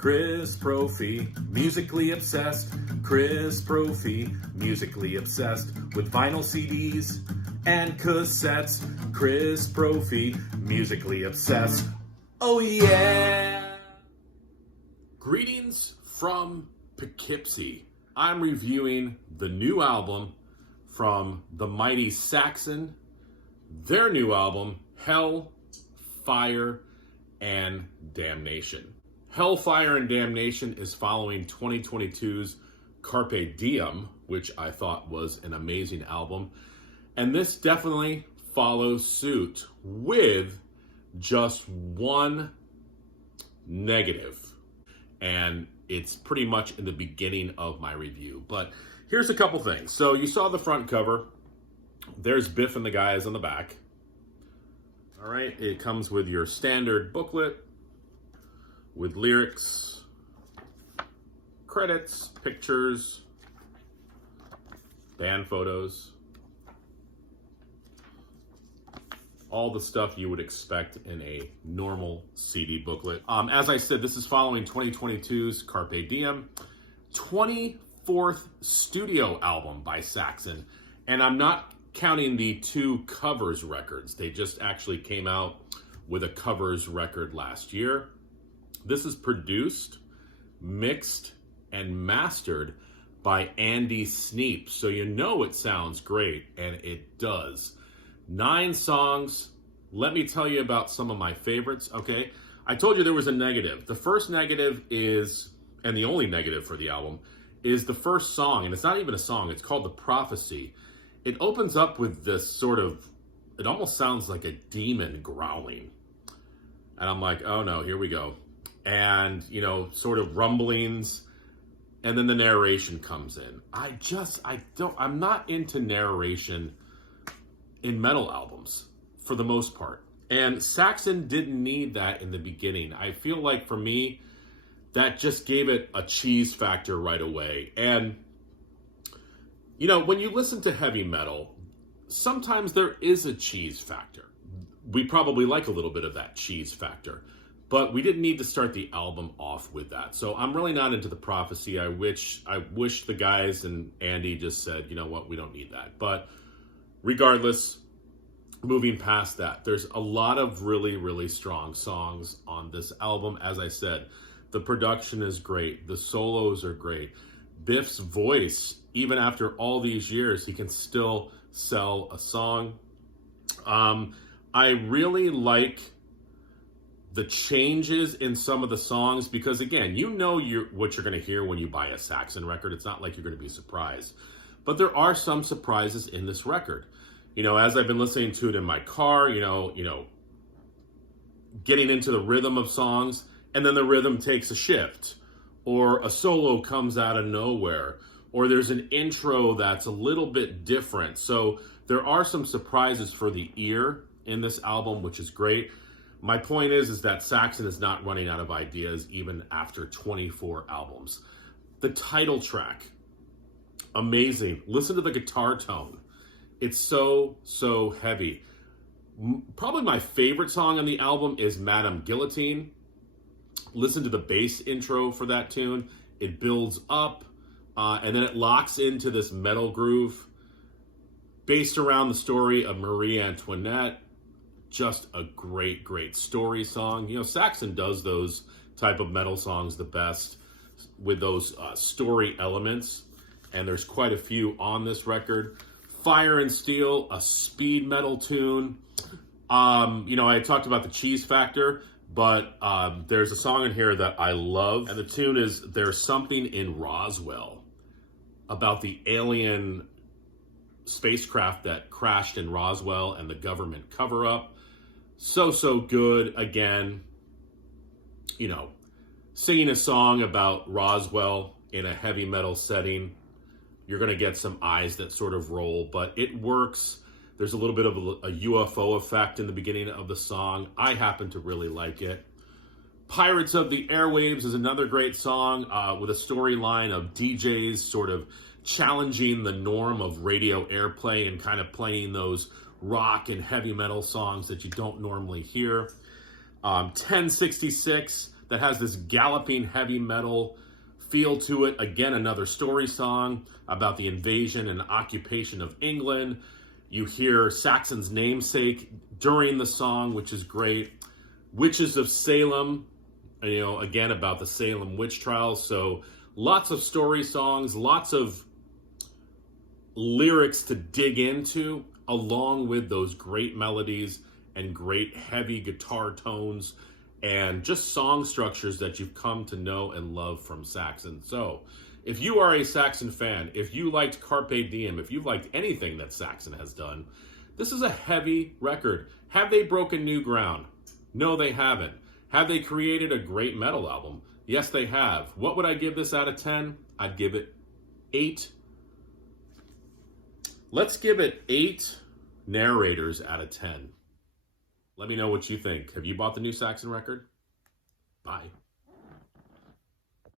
Chris Prophy, musically obsessed. Chris Prophy, musically obsessed with vinyl CDs and cassettes. Chris Prophy, musically obsessed. Oh yeah! Greetings from Poughkeepsie. I'm reviewing the new album from the mighty Saxon, their new album, Hell, Fire, and Damnation. Hellfire and Damnation is following 2022's Carpe Diem, which I thought was an amazing album. And this definitely follows suit with just one negative. And it's pretty much in the beginning of my review. But here's a couple things. So you saw the front cover. There's Biff and the guys on the back. All right, it comes with your standard booklet with lyrics, credits, pictures, band photos, all the stuff you would expect in a normal CD booklet. As I said, this is following 2022's Carpe Diem, 24th studio album by Saxon, and I'm not counting the two covers records. They just actually came out with a covers record last year. This is produced, mixed, and mastered by Andy Sneap. So you know it sounds great, and it does. 9 songs. Let me tell you about some of my favorites, okay? I told you there was a negative. The first negative is, and the only negative for the album, is the first song. And it's not even a song. It's called The Prophecy. It opens up with this sort of, it almost sounds like a demon growling. And I'm like, oh no, here we go. And, you know, sort of rumblings, and then the narration comes in. I'm not into narration in metal albums, for the most part. And Saxon didn't need that in the beginning. I feel like, for me, that just gave it a cheese factor right away. And, you know, when you listen to heavy metal, sometimes there is a cheese factor. We probably like a little bit of that cheese factor. But we didn't need to start the album off with that. So I'm really not into The Prophecy. I wish the guys and Andy just said, you know what, we don't need that. But regardless, moving past that, there's a lot of really, really strong songs on this album. As I said, the production is great. The solos are great. Biff's voice, even after all these years, he can still sell a song. I really like the changes in some of the songs, because again, you know what you're going to hear when you buy a Saxon record. It's not like you're going to be surprised. But there are some surprises in this record. You know, as I've been listening to it in my car, you know, getting into the rhythm of songs, and then the rhythm takes a shift, or a solo comes out of nowhere, or there's an intro that's a little bit different. So there are some surprises for the ear in this album, which is great. My point is that Saxon is not running out of ideas even after 24 albums. The title track, amazing. Listen to the guitar tone. It's so, so heavy. Probably my favorite song on the album is Madame Guillotine. Listen to the bass intro for that tune. It builds up, and then it locks into this metal groove based around the story of Marie Antoinette. Just a great, great story song. You know, Saxon does those type of metal songs the best, with those story elements, and there's quite a few on this record. Fire and Steel, a speed metal tune. You know, I talked about the cheese factor, but there's a song in here that I love, and the tune is There's Something in Roswell, about the alien spacecraft that crashed in Roswell and the government cover-up. So good. Again, you know, singing a song about Roswell in a heavy metal setting, you're going to get some eyes that sort of roll, but it works. There's a little bit of a UFO effect in the beginning of the song. I happen to really like it. Pirates of the Airwaves is another great song with a storyline of DJs sort of challenging the norm of radio airplay and kind of playing those rock and heavy metal songs that you don't normally hear. 1066, that has this galloping heavy metal feel to it. Again, another story song about the invasion and occupation of England. You hear Saxon's namesake during the song, which is great. Witches of Salem, again about the Salem witch trials. So lots of story songs, lots of lyrics to dig into, along with those great melodies and great heavy guitar tones and just song structures that you've come to know and love from Saxon. So if you are a Saxon fan, if you liked Carpe Diem, if you've liked anything that Saxon has done, this is a heavy record. Have they broken new ground? No, they haven't. Have they created a great metal album? Yes, they have. What would I give this out of 10? I'd give it 8. Let's give it 8 narrators out of 10. Let me know what you think. Have you bought the new Saxon record? Bye.